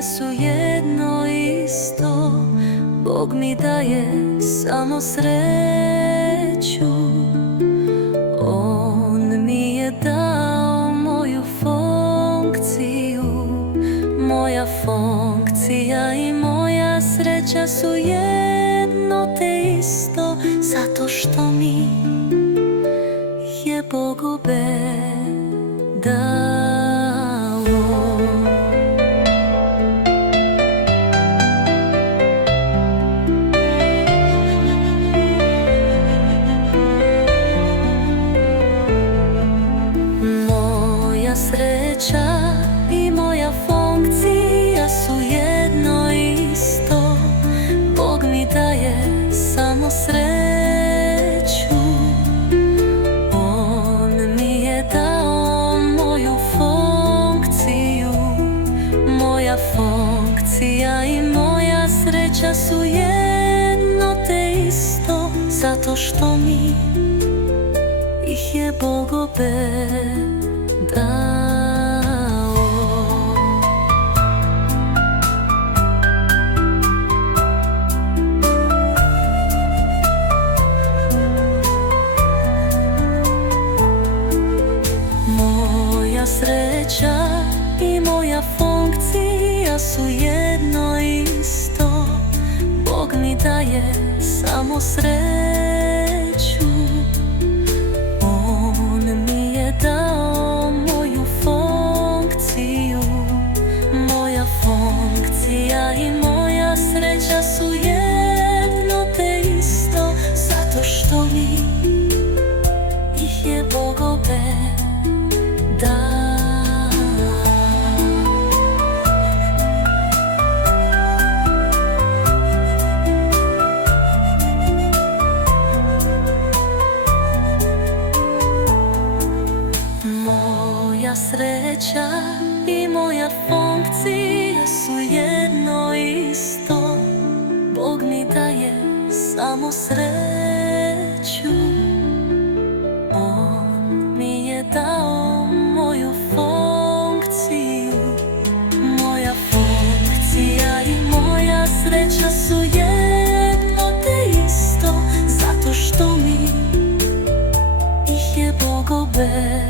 funkcija su jedno isto. Bog mi daje samo sreću. On mi je dao moju funkciju. Moja funkcija i moja sreća su jedno te isto, zato što mi je Bog obe dao. Moja sreća i moja funkcija su jedno isto. Bog mi daje samo sreću. On mi je dao moju funkciju. Moja funkcija i moja sreća su jedno te isto, zato što mi ih je Bog obe dao. Moja sreća i moja funkcija su jedno isto. Bog mi daje samo sreću. On mi je dao moju funkciju. Moja funkcija i moja sreća su jedno te isto, zato što mi ih je Bog obe dao. Moja sreća i moja funkcija su jedno isto. Bog mi daje samo sreću. On mi je dao moju funkciju. Moja funkcija i moja sreća su jedno te isto, zato što mi ih je Bog obe